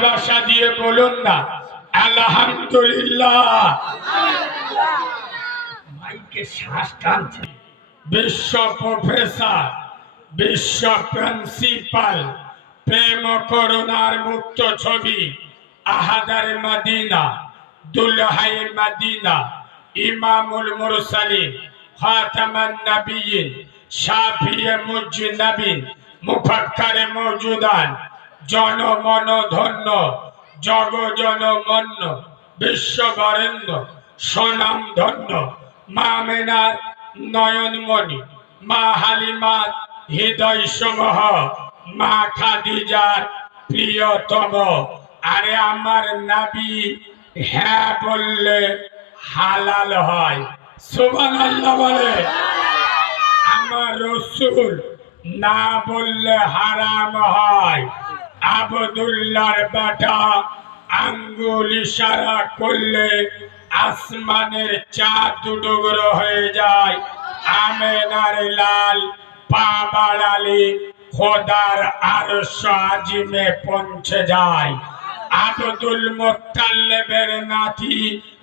ভালোবাসা দিয়ে বলুন না আলহামদুলিল্লাহ। মাইকে শ্বাস টানছে। বিশ্ব প্রফেসর, বিশ্ব প্রিন্সিপাল, প্রেম করুণার মুক্ত ছবি, আহাদার মদিনা, দুলহাই মদিনা, ইমামুল মুরসালিন, খাতামান নবিয়্যিন, শাফিয়ে মুজনবিন, মুফাক্কারে মওজুদান, জনমন ধন্য, জগজনমন্য, বিশ্ববরেণ্য, স্বনাম ধন্য মা মেনার নয়নমণি, মা হালিমার হৃদয় সমূহ, মা খাদিজার প্রিয়তম। আরে আমার নবী হ্যাঁ বললে হালাল হয়, সুবহানাল্লাহ বলে। আমার রাসূল না বললে হারাম হয়। আব্দুল্লাহর বেটা আঙ্গুল ইশারা করলে আসমানের চাঁদ টুকরো হয়ে যায়। আমেনার লাল পা বাড়ালে খোদার আরশ আজিমে পৌঁছে যায়। আব্দুল মুত্তালিবের নাতি